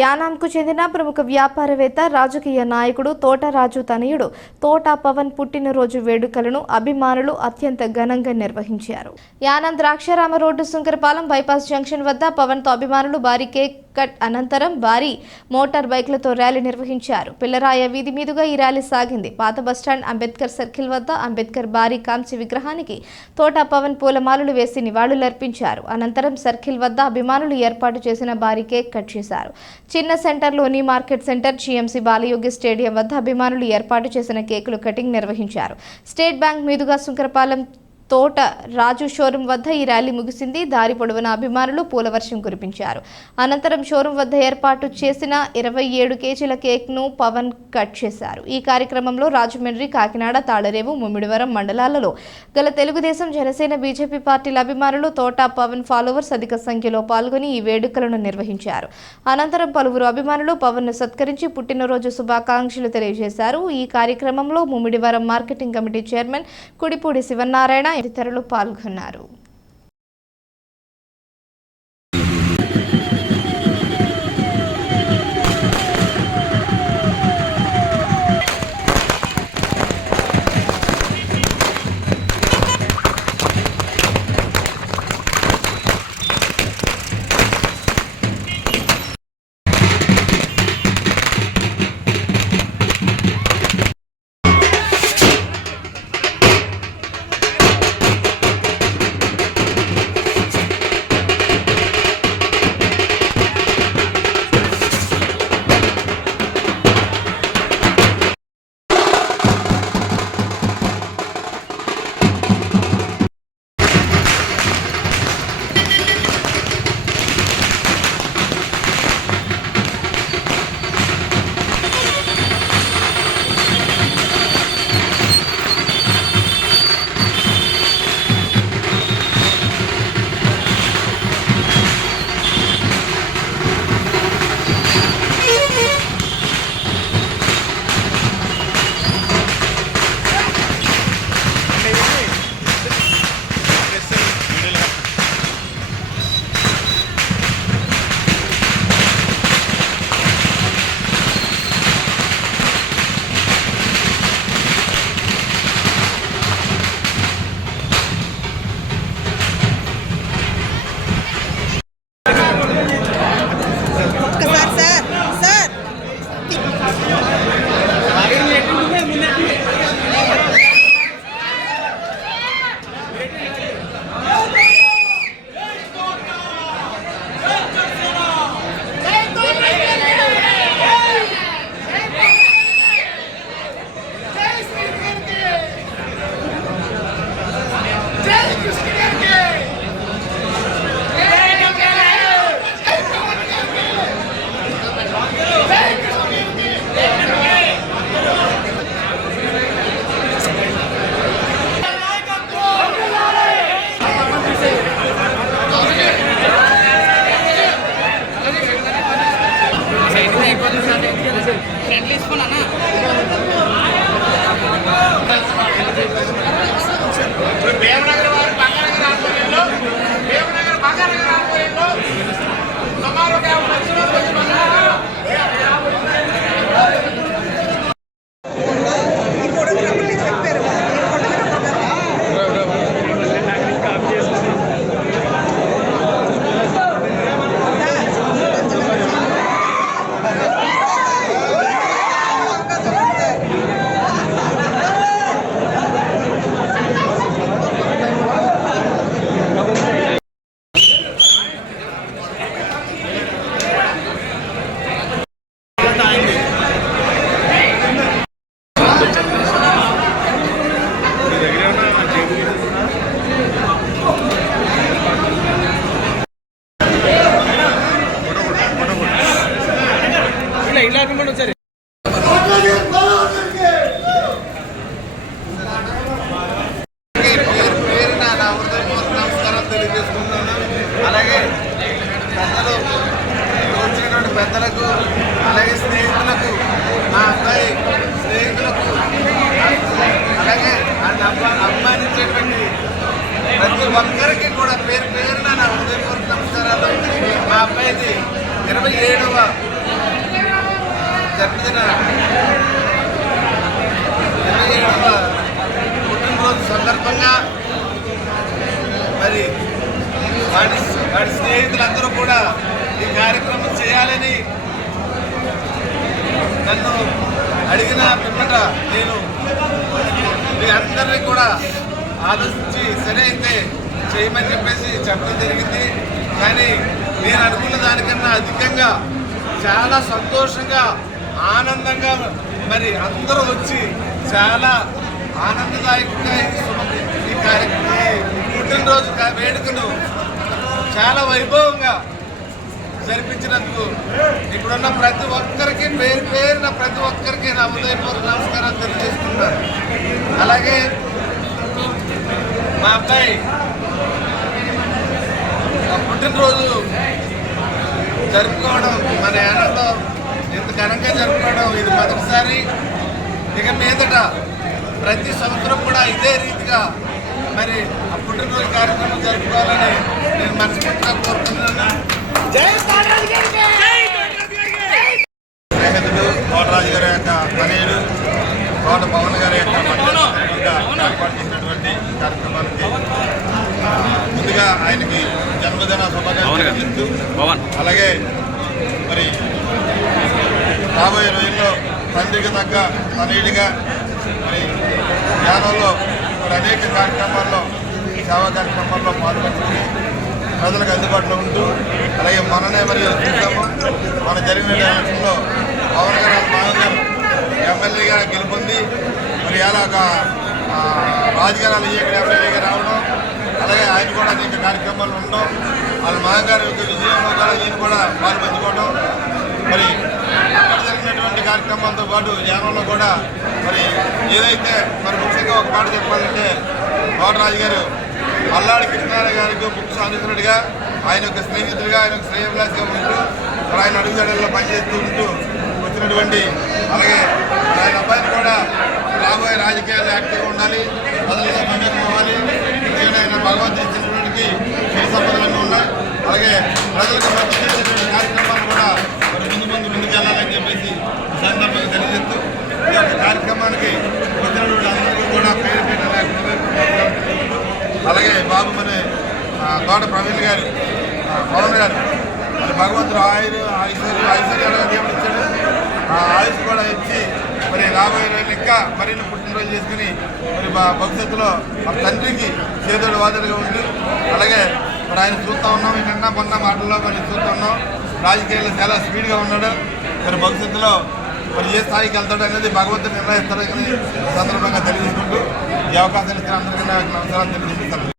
యానాంకు చెందిన ప్రముఖ వ్యాపారవేత్త రాజకీయ నాయకుడు తోటరాజు తనయుడు తోట పవన్ పుట్టినరోజు వేడుకలను అభిమానులు అత్యంత ఘనంగా నిర్వహించారు. Yanam Draksharama road Sunkarapalem bypass junction వద్ద పవన్ తో అభిమానులు భారీ కేక్ కట్ అనంతరం భారీ మోటార్ బైక్లతో ర్యాలీ నిర్వహించారు. పిల్లరాయ వీధి మీదుగా ఈ ర్యాలీ సాగింది. పాత బస్టాండ్ అంబేద్కర్ సర్కిల్ వద్ద అంబేద్కర్ భారీ కాంస్య విగ్రహానికి తోట పవన్ పూలమాలలు వేసి నివాళులర్పించారు. అనంతరం సర్కిల్ వద్ద అభిమానులు ఏర్పాటు చేసిన భారీ కేక్ కట్ చేశారు. చిన్న సెంటర్లోని market centre GMC Balayogi stadium వద్ద అభిమానులు ఏర్పాటు చేసిన కేకులు కటింగ్ నిర్వహించారు. స్టేట్ బ్యాంక్ మీదుగా సుంకరపాలెం తోట రాజు షోరూం వద్ద ఈ ర్యాలీ ముగిసింది. దారి పొడవున అభిమానులు పూలవర్షం కురిపించారు. అనంతరం షోరూం వద్ద ఏర్పాటు చేసిన 27 కేజీల కేక్ను పవన్ కట్ చేశారు. ఈ కార్యక్రమంలో రాజమండ్రి, కాకినాడ, తాళరేవు, ముమ్మిడివరం మండలాలలో గల తెలుగుదేశం, జనసేన, బీజేపీ పార్టీల అభిమానులు, తోట పవన్ ఫాలోవర్స్ అధిక సంఖ్యలో పాల్గొని ఈ వేడుకలను నిర్వహించారు. అనంతరం పలువురు అభిమానులు పవన్ను సత్కరించి పుట్టినరోజు శుభాకాంక్షలు తెలియజేశారు. ఈ కార్యక్రమంలో Mummidivaram marketing committee chairman Kudipudi Sivanarayana ఇతరులు పాల్గొన్నారు. అలాగే పెద్దలకు అలాగే స్నేహితులకు మా అబ్బాయి స్నేహితులకు అలాగే అభిమానించేటువంటి ప్రతి ఒక్కరికి కూడా పేరు పేరున నా హృదయపూర్వక నమస్కారాలు. మా అబ్బాయిది 27వ జన్మదిన 27వ పుట్టినరోజు సందర్భంగా మరి వాడి స్నేహితులందరూ కూడా ఈ కార్యక్రమం చేయాలని నన్ను అడిగిన పిమ్మట నేను మీ అందరినీ కూడా ఆలోచించి సరే అయితే చేయమని చెప్పేసి చెప్పడం జరిగింది. కానీ నేను అనుకున్న దానికన్నా అధికంగా చాలా సంతోషంగా ఆనందంగా మరి అందరూ వచ్చి చాలా ఆనందదాయకంగా ఈ పుట్టినరోజు వేడుకను చాలా వైభవంగా జరిపించినందుకు ఇప్పుడున్న ప్రతి ఒక్కరికి పేరున ప్రతి ఒక్కరికి నా ఉదయపూర్వక నమస్కారాలు తెలియజేసుకుంటాను. అలాగే మా అబ్బాయి పుట్టినరోజు జరుపుకోవడం మన యానంలో ఇంత ఘనంగా జరుపుకోవడం ఇది మొదటిసారి. ఇక మీదట ప్రతి సంవత్సరం కూడా ఇదే రీతిగా మరి ఆ పుట్టినరోజు కార్యక్రమం జరుపుకోవాలని నేను మనస్ఫూర్తిగా కోరుతున్నాను. స్నేహితుడు తోటరాజు గారి యొక్క తనయుడు తోట పవన్ గారి యొక్క ఏర్పాటు చేసినటువంటి కార్యక్రమానికి ముందుగా ఆయనకి జన్మదిన శుభాకాంక్షలు చెప్తూ అలాగే మరి రాబోయే రోజుల్లో తండ్రికి తగ్గ తనయుడిగా మరి జ్ఞానంలో మరి అనేక కార్యక్రమాల్లో సేవా కార్యక్రమాల్లో పాల్గొంటుంది ప్రజలకు అందుబాటులో ఉంటూ అలాగే మననే మరి చూసాము మన జరిగిన ఎలక్షన్లో పవన్ గారు మాధవ్ గారు ఎమ్మెల్యేగా గెలుపొంది మరి అలాగ రాజకీయాలు ఇక్కడ ఎమ్మెల్యేగా రావడం అలాగే ఆయన కూడా అనేక కార్యక్రమాలు ఉండడం వాళ్ళ మాధవ్ గారి యొక్క విజయంలో కూడా ఈయన కూడా పాల్పంచుకోవడం మరి అక్కడ జరిగినటువంటి కార్యక్రమాలతో పాటు యానంలో కూడా మరి ఏదైతే మరి ముఖ్యంగా ఒక మాట చెప్పాలంటే తోటరాజు గారు అల్లాడి కృష్ణారాయణ గారికి ముఖ్య సాధితుడిగా ఆయన యొక్క స్నేహితుడిగా ఆయన యొక్క శ్రేయభిలాషిగా ఉంటూ ఆయన అడుగుజాడల్లో పనిచేస్తూ ఉంటూ వచ్చినటువంటి అలాగే ఆయన అబ్బాయిని కూడా రాబోయే రాజకీయాలు యాక్టివ్గా ఉండాలి ప్రజలతో మమేకం అవ్వాలి. ఆయన భగవంతుడు ఇచ్చినటువంటి శ్రీ సంపదలన్నీ ఉన్నాయి. అలాగే ప్రజలకు మంచి చేసేటువంటి కార్యక్రమాలు కూడా మరి ముందుకెళ్ళాలని చెప్పేసి ఈ సందర్భంగా తెలియజేస్తూ ఈ యొక్క కార్యక్రమానికి వచ్చినటువంటి అందరికీ కూడా పేరు అలాగే బాబు మన తోట ప్రవీణ్ గారు పవన్ గారు మరి భగవంతుడు ఐశ్వర్యాలుగా దేవుడు ఇచ్చాడు. ఆ ఆయుష్ కూడా ఇచ్చి మరి రాబోయే రోజులు ఇంకా మరిన్ని పుట్టినరోజు చేసుకుని మరి భవిష్యత్తులో మా తండ్రికి చేదోడు వాదనగా ఉండి అలాగే మరి ఆయన చూస్తూ ఉన్నాం నిన్న మొన్న మాటల్లో మరి చూస్తూ ఉన్నాం రాజకీయాల్లో చాలా స్పీడ్గా ఉన్నాడు. మరి భవిష్యత్తులో మరి ఏ స్థాయికి వెళ్తాడు అనేది భగవంతుడు నిర్ణయిస్తాడని సందర్భంగా తెలియజేసుకుంటూ ఈ అవకాశాలు ఇచ్చిన అందరికీ నాకు నమస్కారం తెలియజేస్తాను.